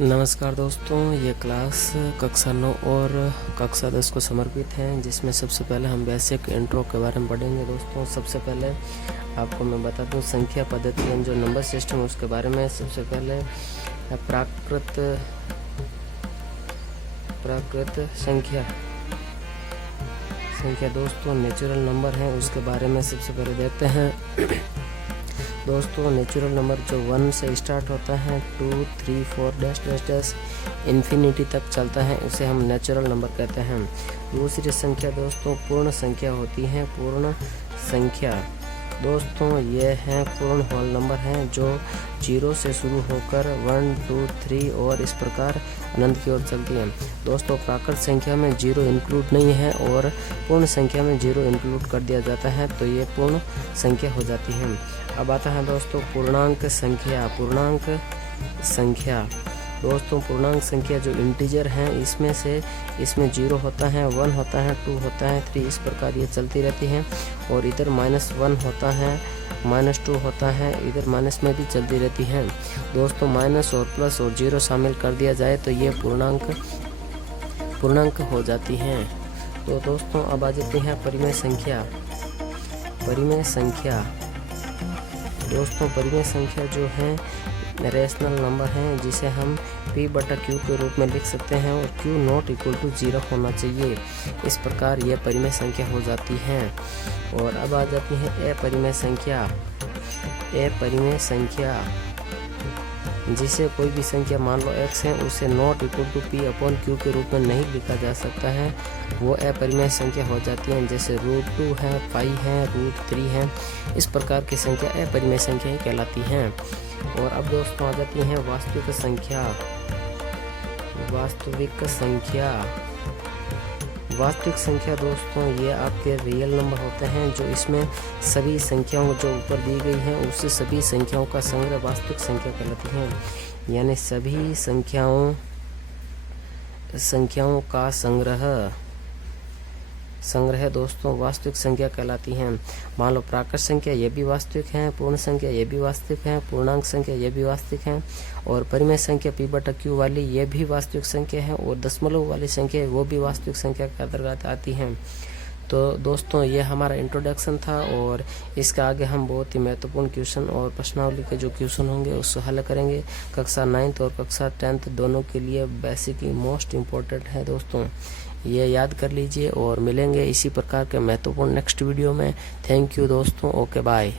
नमस्कार दोस्तों, ये क्लास कक्षा 9 और कक्षा 10 को समर्पित है, जिसमें सबसे पहले हम बेसिक इंट्रो के बारे में पढ़ेंगे। दोस्तों सबसे पहले आपको मैं बता दूं संख्या पद्धति जो नंबर सिस्टम है उसके बारे में। सबसे पहले प्राकृत संख्या दोस्तों नेचुरल नंबर है, उसके बारे में सबसे पहले देखते हैं। दोस्तों नेचुरल नंबर जो 1 से स्टार्ट होता है 2, 3, 4 डैश डैश डैश इन्फिनिटी तक चलता है, उसे हम नेचुरल नंबर कहते हैं। दूसरी संख्या दोस्तों पूर्ण संख्या होती है। पूर्ण संख्या दोस्तों ये है पूर्ण होल नंबर हैं जो 0 से शुरू होकर 1, 2, 3 और इस प्रकार अनंत की ओर चलती है। दोस्तों प्राकृत संख्या में 0 इंक्लूड नहीं है और पूर्ण संख्या में 0 इंक्लूड कर दिया जाता है, तो ये पूर्ण संख्या हो जाती है। अब आता है दोस्तों पूर्णांक संख्या दोस्तों पूर्णांक संख्या जो इंटीजर हैं इसमें 0 होता है, 1 होता है, 2 होता है, 3 इस प्रकार ये चलती रहती हैं। और इधर -1 होता है, -2 होता है, इधर माइनस में भी चलती रहती है। दोस्तों माइनस और प्लस और 0 शामिल कर दिया जाए तो ये पूर्णांक हो जाती हैं। तो दोस्तों अब आ जाती है परिमेय संख्या दोस्तों परिमेय संख्या जो है रेशनल नंबर है, जिसे हम P/Q के रूप में लिख सकते हैं और Q ≠ 0 होना चाहिए। इस प्रकार यह परिमेय संख्या हो जाती है। और अब आ जाती है अपरिमेय संख्या जिसे कोई भी संख्या मान लो x है, उसे ≠ P/Q के रूप में नहीं लिखा जा सकता है, वो अपरिमेय संख्या हो जाती है। जैसे √2 है, पाई है, √3 है, इस प्रकार की संख्या अपरिमेय संख्या ही कहलाती हैं। और अब दोस्तों आ जाती हैं वास्तविक संख्या दोस्तों ये आपके रियल नंबर होते हैं, जो इसमें सभी संख्याओं जो ऊपर दी गई हैं उससे सभी संख्याओं का संग्रह वास्तविक संख्या कहलाती हैं। यानी सभी संख्याओं का संग्रह दोस्तों वास्तविक संख्या कहलाती हैं। मान लो प्राकृत संख्या ये भी वास्तविक है, पूर्ण संख्या ये भी वास्तविक है, पूर्णांक संख्या ये भी वास्तविक है, और परिमेय संख्या P/Q वाली ये भी वास्तविक संख्या है, और दशमलव वाली संख्या वो भी वास्तविक संख्या के अंतर्गत आती हैं। तो दोस्तों ये हमारा इंट्रोडक्शन था, और इसका आगे हम बहुत ही महत्वपूर्ण क्वेश्चन और प्रश्नावली के जो क्वेश्चन होंगे उसको हल करेंगे। कक्षा 9th और कक्षा 10th दोनों के लिए बेसिक ही मोस्ट इम्पोर्टेंट है दोस्तों, ये याद कर लीजिए। और मिलेंगे इसी प्रकार के महत्वपूर्ण नेक्स्ट वीडियो में। थैंक यू दोस्तों, ओके बाय।